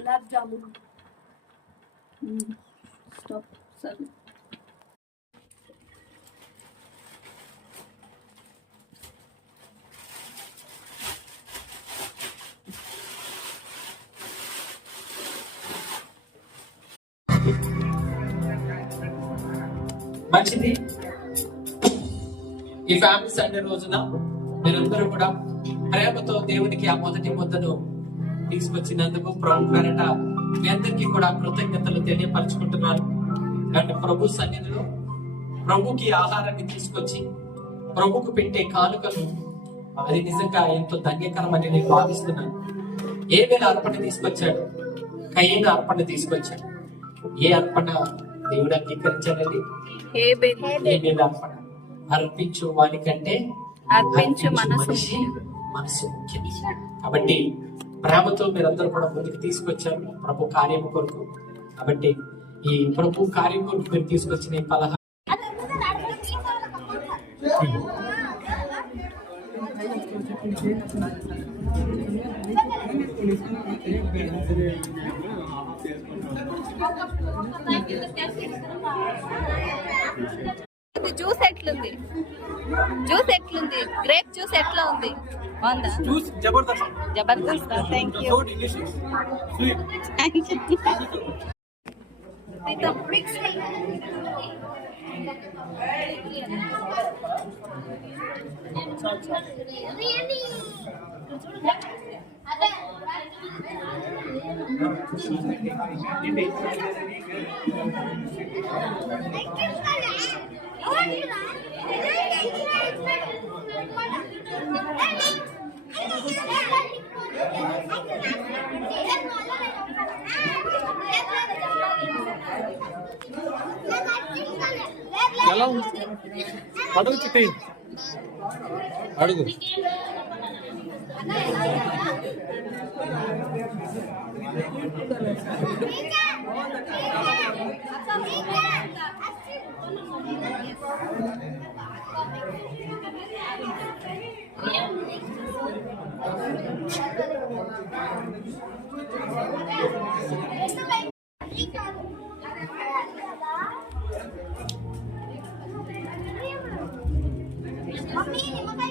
Gulab jamun. Stop సరే. మంచిది. ఈ ఫ్యామిలీ సండే రోజున మీరందరూ కూడా ప్రేమతో దేవునికి ఆ మొదటి ముద్దను తీసుకొచ్చినందుకు ప్రభు పేరట మీ అందరికీ కూడా కృతజ్ఞతలు తెలియపరచుకుంటున్నాను. అండ్ ప్రభు సన్నిధిలో ప్రభుకి ఆహారాన్ని తీసుకొచ్చి ప్రభుకు పెట్టే కానుకలు అది నిజంగా ఎంతో ధన్యకరమని నేను భావిస్తున్నాను. ఏ వేళ అర్పణ తీసుకొచ్చాడు? కయ్యన అర్పణ తీసుకొచ్చాడు. ఏ అర్పణ దేవుడు అంగీకరించాడండి? అర్పణ. అర్పించు వానికంటే అర్పించు మనసు ముఖ్యం. కాబట్టి ప్రేమతో మీరందరూ కూడా ముందుకు తీసుకొచ్చారు ప్రభు కార్యం కొరకు. కాబట్టి ఈ ప్రభు కార్యం కొరకు మీరు తీసుకొచ్చిన ఈ పలహా జ్యూస్ ఎట్లుంది? జ్యూస్ ఎట్లుంది? గ్రేప్ జ్యూస్ ఎట్లా ఉంది? బాగుందా? Juice Jabardasth. Jabardasth. Thank you. So delicious. Sweet. Thank you. ఎలా ఉంది? అడుగు చిట్టి, అడుగు. Mami,